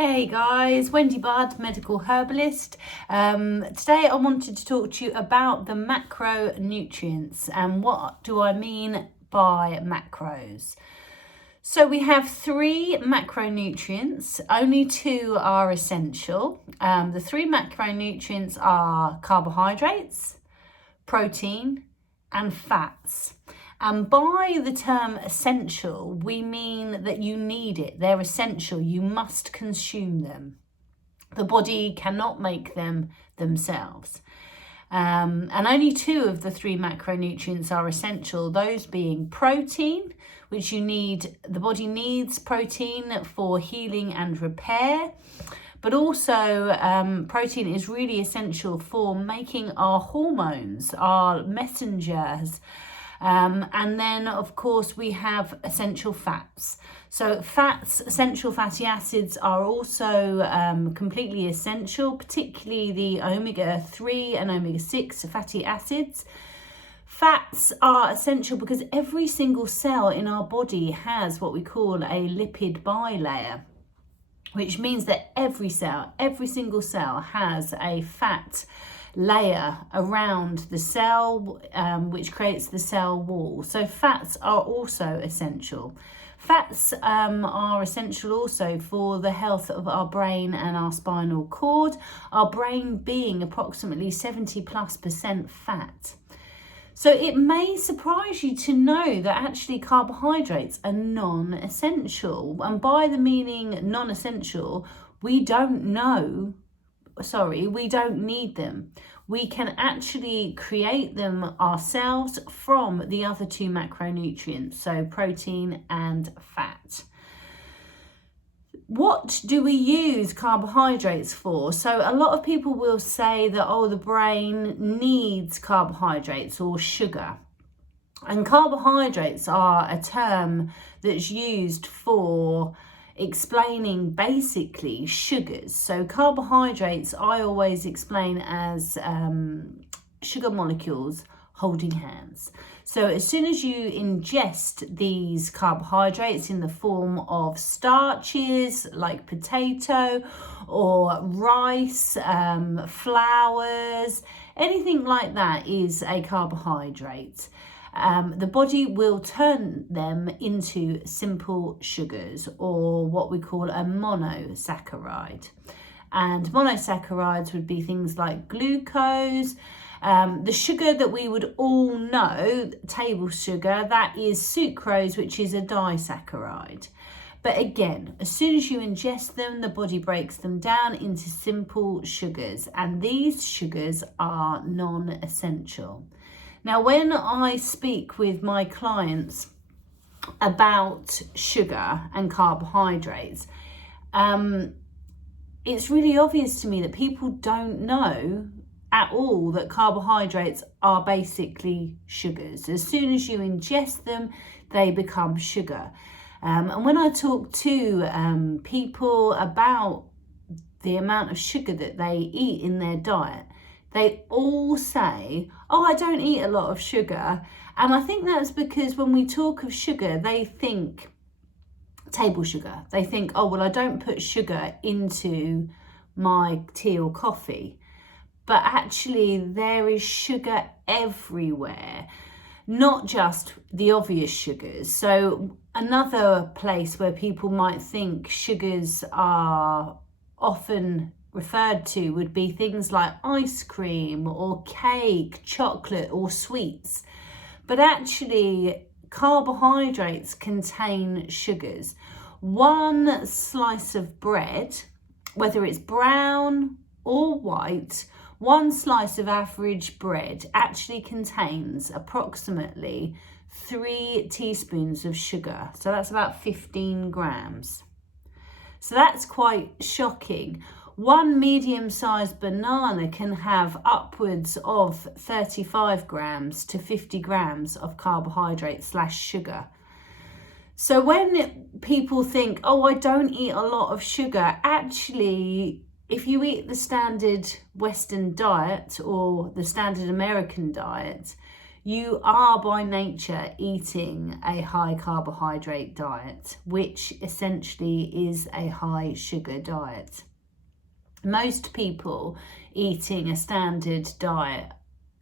Hey guys, Wendy Budd, medical herbalist. Today I wanted to talk to you about the macronutrients and what do I mean by macros. So we have 3 macronutrients, only 2 are essential. The 3 macronutrients are carbohydrates, protein and fats. And by the term essential, we mean that you need it. They're essential. You must consume them. The body cannot make them themselves. And only 2 of the 3 macronutrients are essential, those being protein, which you need, the body needs protein for healing and repair. But also protein is really essential for making our hormones, our messengers. And then, of course, we have essential fats. So fats, essential fatty acids are also completely essential, particularly the omega-3 and omega-6 fatty acids. Fats are essential because every single cell in our body has what we call a lipid bilayer, which means that every single cell has a fat layer around the cell, which creates the cell wall. So fats are also essential. Fats are essential also for the health of our brain and our spinal cord, our brain being approximately 70+% fat. So it may surprise you to know that actually carbohydrates are non-essential. And by the meaning non-essential, we don't need them. We can actually create them ourselves from the other 2 macronutrients, so protein and fat. What do we use carbohydrates for? So a lot of people will say that, the brain needs carbohydrates or sugar. And carbohydrates are a term that's used for explaining basically sugars. So carbohydrates I always explain as sugar molecules holding hands. So as soon as you ingest these carbohydrates in the form of starches like potato or rice, flours, anything like that is a carbohydrate. The body will turn them into simple sugars, or what we call a monosaccharide. And monosaccharides would be things like glucose. The sugar that we would all know, table sugar, that is sucrose, which is a disaccharide. But again, as soon as you ingest them, the body breaks them down into simple sugars, and these sugars are non-essential. Now, when I speak with my clients about sugar and carbohydrates, it's really obvious to me that people don't know at all that carbohydrates are basically sugars. As soon as you ingest them, they become sugar. And when I talk to people about the amount of sugar that they eat in their diet, they all say, I don't eat a lot of sugar. And I think that's because when we talk of sugar, they think table sugar. They think, I don't put sugar into my tea or coffee. But actually, there is sugar everywhere, not just the obvious sugars. So another place where people might think sugars are often referred to would be things like ice cream or cake, chocolate or sweets. But actually, carbohydrates contain sugars. One slice of bread, whether it's brown or white, one slice of average bread actually contains approximately 3 teaspoons of sugar. So that's about 15 grams. So that's quite shocking. One medium-sized banana can have upwards of 35 grams to 50 grams of carbohydrate/sugar. So when people think, I don't eat a lot of sugar, actually, if you eat the standard Western diet or the standard American diet, you are by nature eating a high carbohydrate diet, which essentially is a high sugar diet. Most people eating a standard diet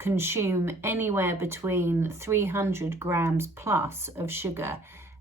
consume anywhere between 300 grams plus of sugar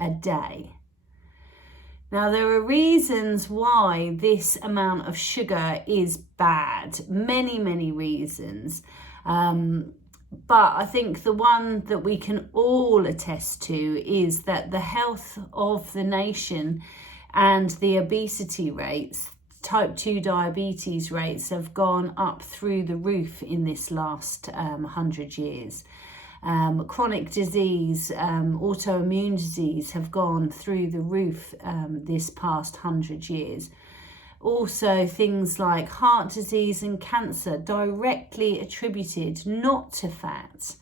a day. Now, there are reasons why this amount of sugar is bad, many reasons. But I think the one that we can all attest to is that the health of the nation and the obesity rates, type 2 diabetes rates, have gone up through the roof in this last 100 years. Chronic disease, autoimmune disease have gone through the roof this past 100 years. Also, things like heart disease and cancer directly attributed not to fat,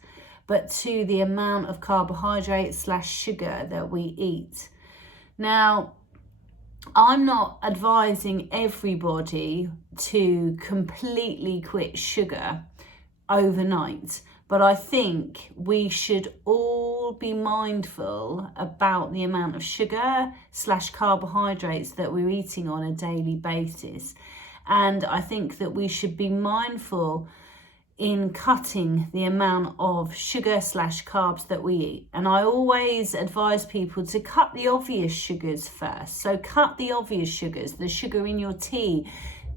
but to the amount of carbohydrate/sugar that we eat. Now, I'm not advising everybody to completely quit sugar overnight, but I think we should all be mindful about the amount of sugar/carbohydrates that we're eating on a daily basis. And I think that we should be mindful in cutting the amount of sugar/carbs that we eat. And I always advise people to cut the obvious sugars first. So cut the obvious sugars, the sugar in your tea.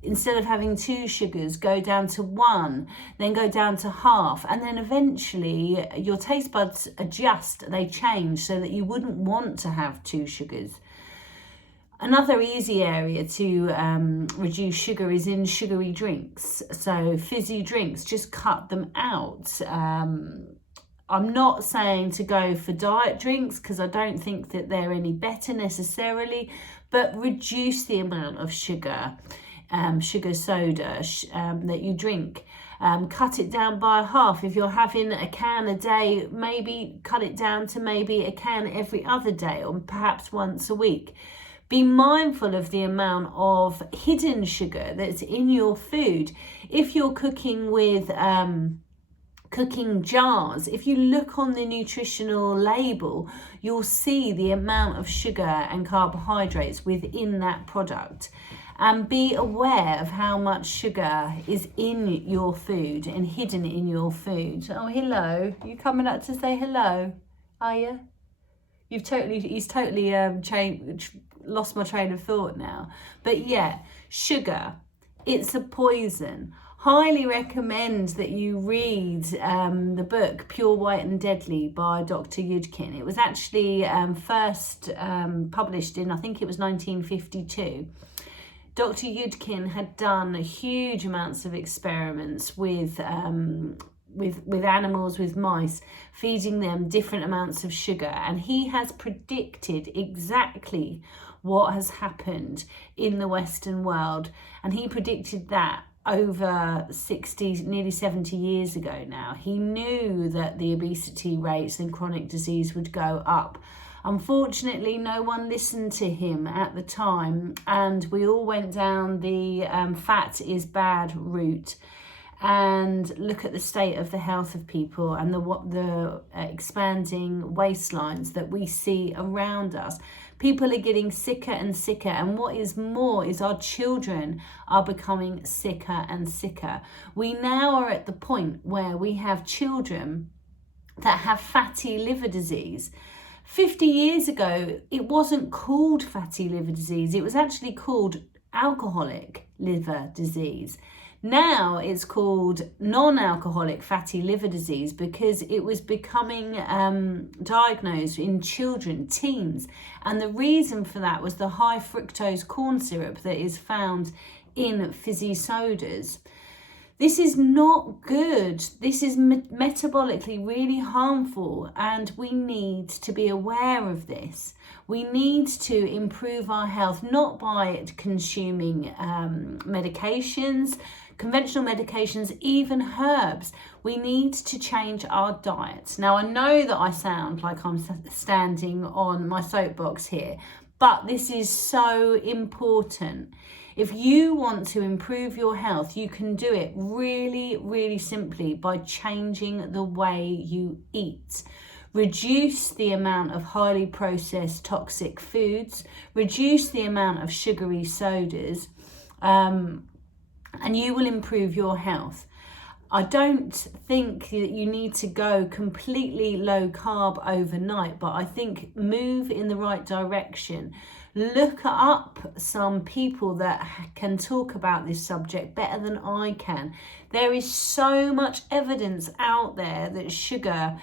Instead of having 2 sugars, go down to 1, then go down to half, and then eventually your taste buds adjust, they change so that you wouldn't want to have 2 sugars. Another easy area to reduce sugar is in sugary drinks. So fizzy drinks, just cut them out. I'm not saying to go for diet drinks because I don't think that they're any better necessarily, but reduce the amount of sugar. Sugar soda that you drink. Cut it down by half. If you're having a can a day, maybe cut it down to maybe a can every other day, or perhaps once a week. Be mindful of the amount of hidden sugar that's in your food. If you're cooking with cooking jars, if you look on the nutritional label, you'll see the amount of sugar and carbohydrates within that product. And be aware of how much sugar is in your food and hidden in your food. Oh, hello. You coming up to say hello? Are you? He's totally lost my train of thought now. But yeah, sugar, it's a poison. Highly recommend that you read the book Pure, White and Deadly by Dr Yudkin. It was actually first published in, I think it was 1952. Dr Yudkin had done huge amounts of experiments with animals, with mice, feeding them different amounts of sugar, and he has predicted exactly what has happened in the Western world, and he predicted that over 60, nearly 70 years ago now. He knew that the obesity rates and chronic disease would go up. Unfortunately, no one listened to him at the time, and we all went down the fat is bad route. And look at the state of the health of people and the expanding waistlines that we see around us. People are getting sicker and sicker, and what is more is our children are becoming sicker and sicker. We now are at the point where we have children that have fatty liver disease. 50 years ago, it wasn't called fatty liver disease. It was actually called alcoholic liver disease. Now it's called non-alcoholic fatty liver disease because it was becoming diagnosed in children, teens. And the reason for that was the high fructose corn syrup that is found in fizzy sodas. This is not good. This is metabolically really harmful, and we need to be aware of this. We need to improve our health, not by consuming medications, conventional medications, even herbs. We need to change our diet. Now, I know that I sound like I'm standing on my soapbox here, But this is so important. If you want to improve your health, you can do it really, really simply by changing the way you eat. Reduce the amount of highly processed toxic foods, reduce the amount of sugary sodas, and you will improve your health. I don't think that you need to go completely low carb overnight, but I think move in the right direction. Look up some people that can talk about this subject better than I can. There is so much evidence out there that sugar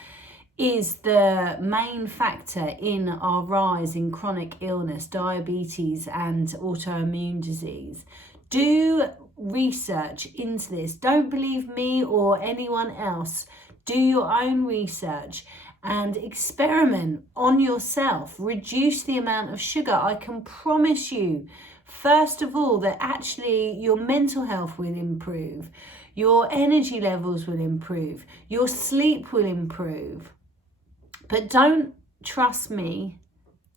is the main factor in our rise in chronic illness, diabetes and autoimmune disease. Do research into this. Don't believe me or anyone else. Do your own research and experiment on yourself. Reduce the amount of sugar. I can promise you, first of all, that actually your mental health will improve, your energy levels will improve, your sleep will improve. But don't trust me,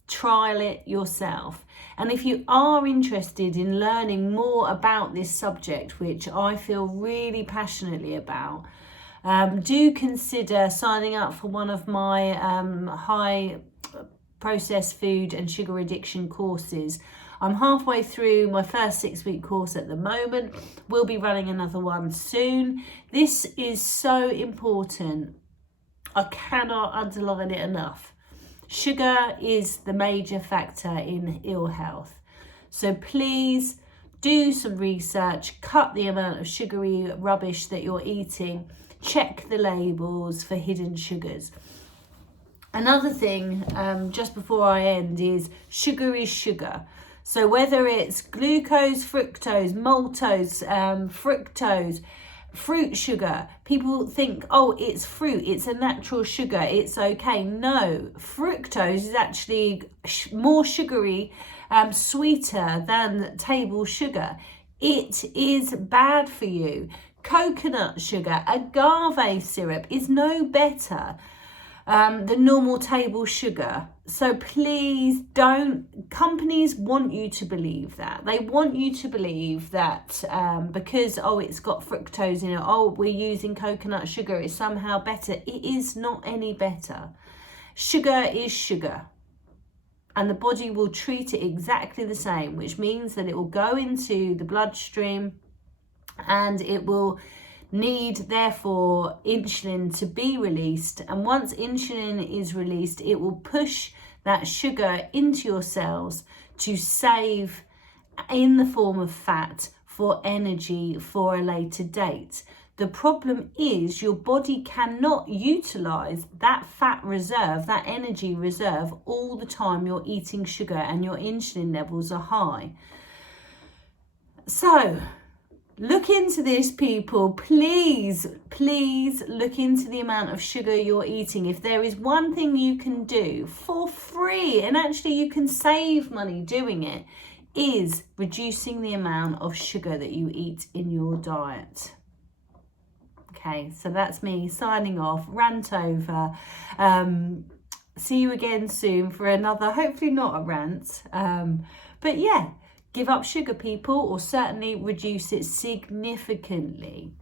trial it yourself. And if you are interested in learning more about this subject, which I feel really passionately about, do consider signing up for one of my high processed food and sugar addiction courses. I'm halfway through my first 6-week course at the moment. We'll be running another one soon. This is so important. I cannot underline it enough. Sugar is the major factor in ill health. So please do some research, cut the amount of sugary rubbish that you're eating, check the labels for hidden sugars. Another thing, just before I end, is sugar is sugar. So whether it's glucose, fructose, maltose, fructose, fruit sugar, people think, oh, it's fruit, it's a natural sugar, it's okay. No, fructose is actually more sugary, sweeter than table sugar. It is bad for you. Coconut sugar, agave syrup is no better than normal table sugar. So please don't, companies want you to believe that. They want you to believe that because, oh, it's got fructose in it, oh, we're using coconut sugar, it's somehow better. It is not any better. Sugar is sugar. And the body will treat it exactly the same, which means that it will go into the bloodstream and it will need, therefore, insulin to be released. And once insulin is released, it will push that sugar into your cells to save in the form of fat for energy for a later date. The problem is your body cannot utilize that fat reserve, that energy reserve, all the time you're eating sugar and your insulin levels are high. So look into this, people. Please look into the amount of sugar you're eating. If there is one thing you can do for free, and actually you can save money doing it, is reducing the amount of sugar that you eat in your diet. Okay, so that's me signing off, rant over. See you again soon for another, hopefully not a rant, but yeah. Give up sugar, people, or certainly reduce it significantly.